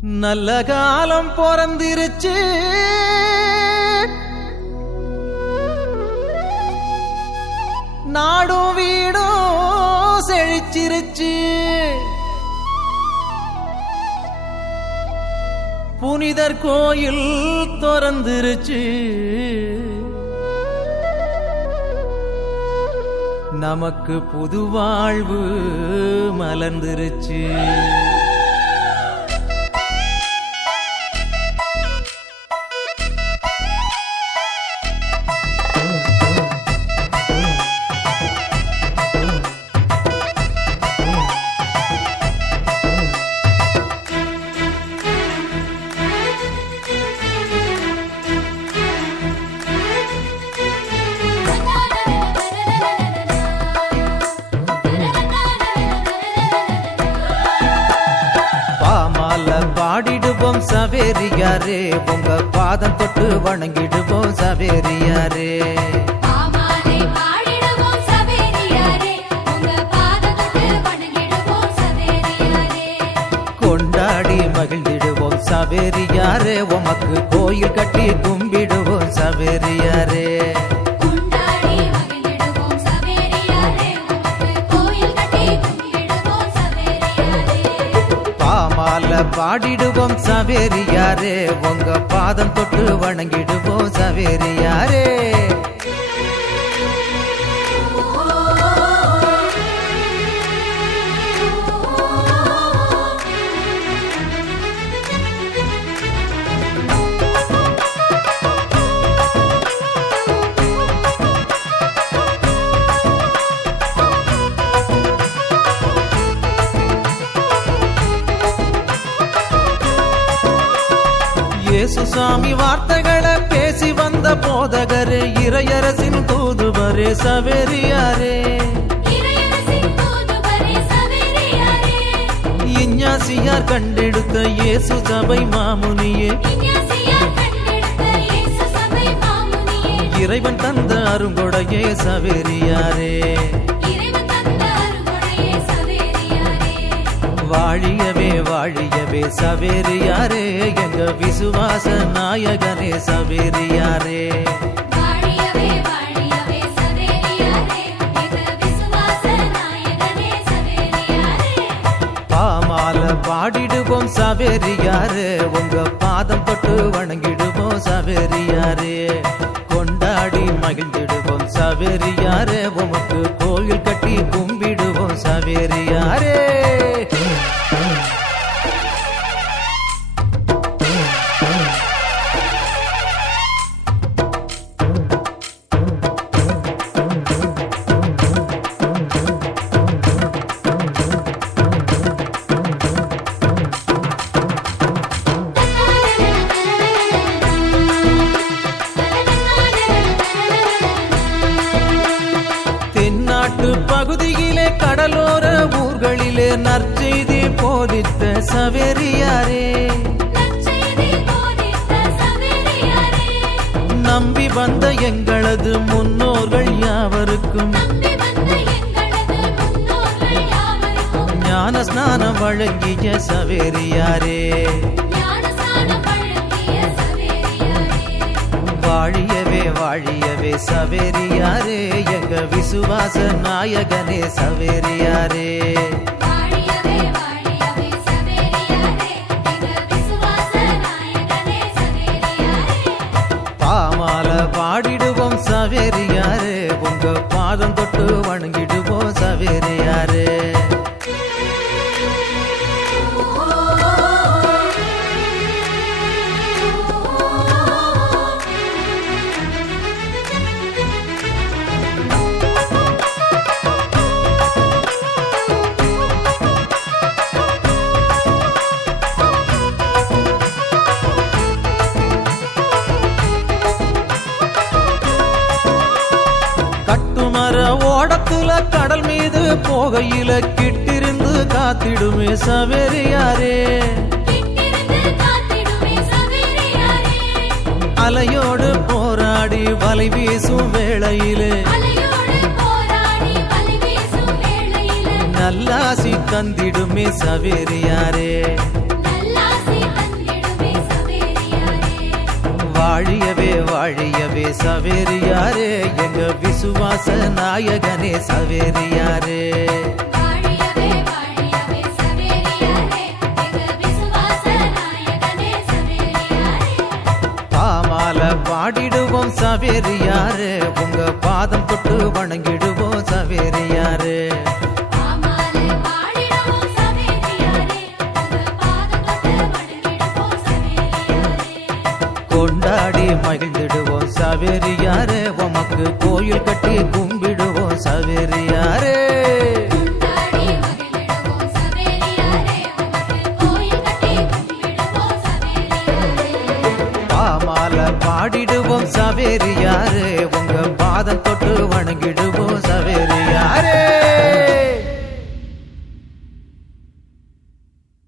நல்ல காலம் பிறந்திருச்சு, நாடும் வீடும் செழிச்சிருச்சு. புனிதர் கோயில் திறந்திருச்சு, நமக்கு புது வாழ்வு மலர்ந்திருச்சு. பாடிடுவோம் சவேரியாரே, உங்க பாதம் தொட்டு வணங்கிடுவோம் சவேரியாரே. கொண்டாடி மகிழ்ந்திடுவோம் சவேரியாரே, உமக்கு கோயில் கட்டி கும்பிடுவோம் சவேரியாரே. பாடிடுவோம் சவேரியாரே, உங்க பாதம் தொட்டு வணங்கிடுவோம் சவேரியாரே. இயேசுசாமி வார்த்தைகளை பேசி வந்த போதகரே, இறையரசின் தூதுவரே சவேரியாரே. இஞ்ஞாசியார் கண்டெடுத்த இயேசு சபை மாமுனியே, இறைவன் தந்த அருங்கொடையே சவேரியாரே. வாழியவே வாழியவே சவேரியாரே, எங்க விசுவாச நாயகனே சவேரியாரே. பாமால பாடிடுவோம் சவேரியாரே, உங்க பாதம் தொட்டு வணங்கிடுவோம் சவேரியாரே. கொண்டாடி மகிழ்ந்திடுவோம் சவேரியாரே, உமக்கு கோயில் கட்டி கும்பிடுவோம் சவேரியாரே. பகுதியிலே கடலோர ஊர்களிலே நற்செய்தி போதித்த சவேரியாரே. நம்பி வந்த எங்களது முன்னோர்கள் யாவருக்கும் ஞான ஸ்நானம் வழங்கிய சவேரியாரே. வாழியவே வாழியவே சவேரியாரே, எங்க விசுவாச நாயகனே சவேரியாரே. பாமால பாடிடுவோம் சவேரியாரே, உங்க பாதம் தொட்டு வணங்கிடுவோம் சவேரியாரே. ஓடத்துல கடல் மீது போகையில கிட்டிருந்து காத்திடுமே சவேரியாரே. அலையோடு போராடி வலை வீசும் வேளையிலே நல்லாசி தந்திடுமே சவேரியாரே. வாழியவே சவேரியாரே எங்க விசுவாச நாயகனே சவேரியாரே வாழியவே வாழியவே சவேரியாரே எங்க விசுவாச நாயகனே சவேரியாரே பாமால பாடிடுவோம் சவேரியாரே உங்க பாதம் தொட்டு வணங்கிடுவோம் சவேரியாரே பாமாலை பாடிடுவோம் சவேரியாரே உங்க பாதம் தொட்டு வணங்கிடுவோம் சவேரியாரே கொண்டாடி மகிழ்ந்திடுவோம் சவேரியாரே உமக்கு கோயில் கட்டி கும்பிடுவோம் சவேரியாரே கொண்டாடி மகிழ்ந்திடுவோம் சவேரியாரே உமக்கு கோயில் கட்டி கும்பிடுவோம் சவேரியாரே பாமால பாடிடுவோம் சவேரியாரே உங்க